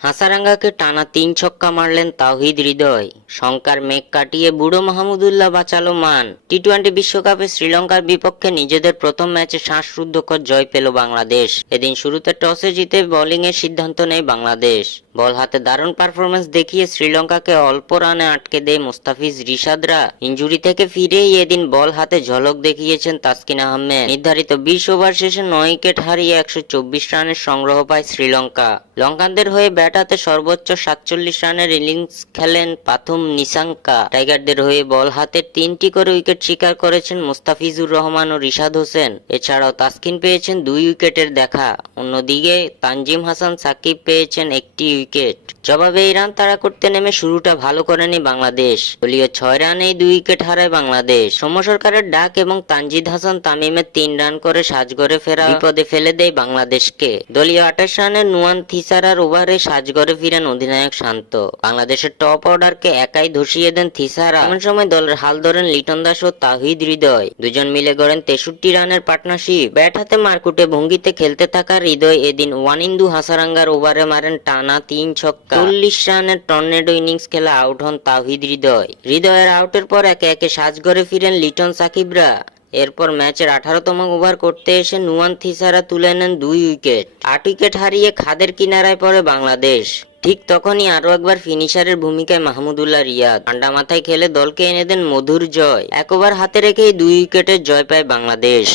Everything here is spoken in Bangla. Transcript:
হাসারাঙ্গাকে টানা ৩ ছক্কা মারলেন তাওহিদ হৃদয়। শঙ্কার মেঘ কাটিয়ে বুড়ো মাহমুদুল্লাহ বাঁচালো মান। টি-20 বিশ্বকাপে শ্রীলঙ্কার বিপক্ষে নিজেদের প্রথম ম্যাচে শ্বাসরুদ্ধকর জয় পেল বাংলাদেশ। এদিন শুরুতে টসে জিতে বোলিংয়ের সিদ্ধান্ত নেয় বাংলাদেশ। বল হাতে দারুণ পারফরমেন্স দেখিয়ে শ্রীলঙ্কাকে অল্প রানে আটকে দেয় মুস্তাফিজ রিশাদরা। ইনজুরি থেকে ফিরেই এদিন বল হাতে ঝলক দেখিয়েছেন তাসকিন আহমেদ। নির্ধারিত ২০ ওভার শেষে ৯ উইকেট হারিয়ে ১২৪ রানের সংগ্রহ পায় শ্রীলঙ্কা। লঙ্কানদের হয়ে ব্যাট হাতে সর্বোচ্চ ৪৭ রানের ইনিংস খেলেন পাথুম নিসাঙ্কা। টাইগারদের হয়ে বল হাতে ৩টি করে উইকেট শিকার করেছেন মুস্তাফিজুর রহমান ও রিশাদ হোসেন। এছাড়াও তাসকিন পেয়েছেন ২ উইকেটের দেখা। অন্যদিকে তানজিম হাসান সাকিব পেয়েছেন ১টি উইকেট। জবাবে এই রান তাড়া করতে নেমে শুরুটা ভালো করেনি বাংলাদেশ। দলীয় ৬ রানেই ২ উইকেট হারায় বাংলাদেশ। সৌম্য সরকারের ডাক এবং তানজিদ হাসান তামিমের ৩ রান করে সাজঘরে ফেরা বিপদে ফেলে দেয় বাংলাদেশকে। দলীয় ২৮ রানের নুয়ান থিসারার ওভারে সাজঘরে ফিরেন অধিনায়ক শান্ত। বাংলাদেশের টপ অর্ডারকে একাই ধসিয়ে দেন থিসারা। এমন সময় দলের হাল ধরেন লিটন দাস ও তাওহিদ হৃদয়। দুজন মিলে গড়েন ৬৩ রানের পার্টনারশিপ। ব্যাট হাতে মারকুটে ভঙ্গিতে খেলতে থাকা হৃদয় এদিন ওয়ানিন্দু হাসারাঙ্গার ওভারে মারেন টানা ৩ ছক্কা। ৪০ রানের টর্নেডো ইনিংস খেলা আউট হন তাওহিদ হৃদয়। হৃদয়ের আউটের পর একে একে সাজঘরে ফিরেন লিটন সাকিবরা। এরপর ম্যাচের ১৮তম ওভার করতে এসে নুয়ান থিসারা তুলে নেন ২ উইকেট। ৮ উইকেট হারিয়ে খাদের কিনারায় পড়ে বাংলাদেশ। ঠিক তখনই আরো একবার ফিনিশারের ভূমিকায় মাহমুদুল্লাহ রিয়াদ ঠান্ডা মাথায় খেলে দলকে এনে দেন মধুর জয়। ১ ওভার হাতে রেখেই ২ উইকেটের জয় পায় বাংলাদেশ।